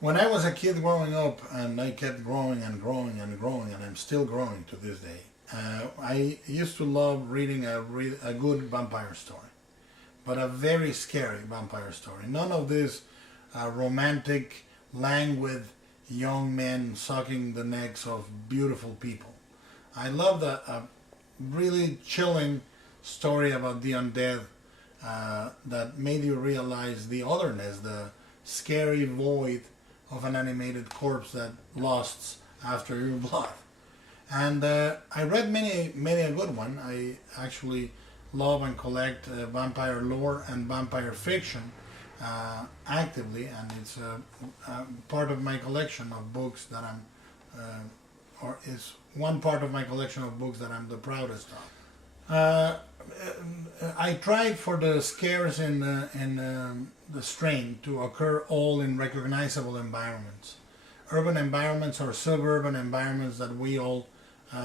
When I was a kid growing up, and I kept growing and growing and growing, and I'm still growing to this day, I used to love reading a good vampire story, but a very scary vampire story. None of this romantic, languid young men sucking the necks of beautiful people. I loved a really chilling story about the undead that made you realize the otherness, the scary void of an animated corpse that lusts after your blood. And I read many a good one. I actually love and collect vampire lore and vampire fiction actively, and it's part of my collection of books that or is one part of my collection of books that I'm the proudest of. I tried for the scares in the strain to occur all in recognizable environments. Urban environments or suburban environments that we all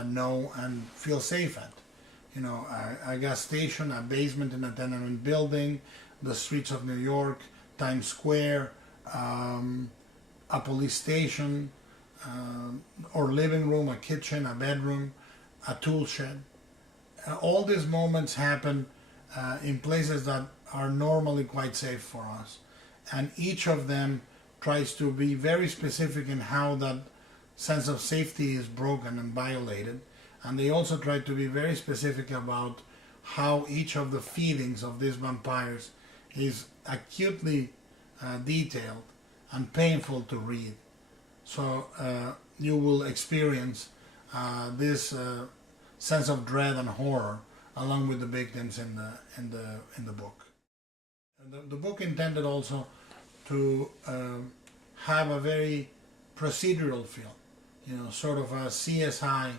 know and feel safe at. You know, a gas station, a basement in a tenement building, the streets of New York, Times Square, a police station, or living room, a kitchen, a bedroom, a tool shed. All these moments happen in places that are normally quite safe for us. And each of them tries to be very specific in how that sense of safety is broken and violated. And they also try to be very specific about how each of the feelings of these vampires is acutely detailed and painful to read. So you will experience this sense of dread and horror along with the victims in the book. The book intended also to have a very procedural feel, you know, sort of a CSI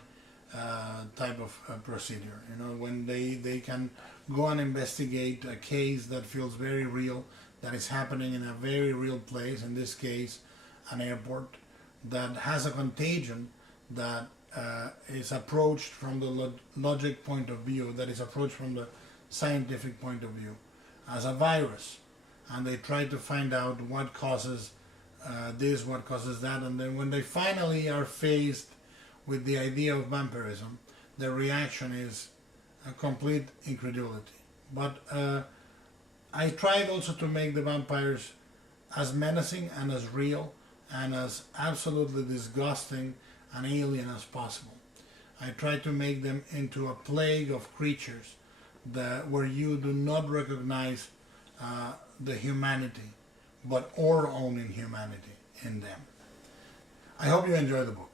type of procedure. You know, when they can go and investigate a case that feels very real, that is happening in a very real place, in this case an airport, that has a contagion that is approached from the logic point of view, that is approached from the scientific point of view as a virus, and they try to find out what causes this, what causes that, and then when they finally are faced with the idea of vampirism, their reaction is a complete incredulity. But I tried also to make the vampires as menacing and as real and as absolutely disgusting and alien as possible. I tried to make them into a plague of creatures where you do not recognize the humanity, but our own inhumanity in them. I hope you enjoy the book.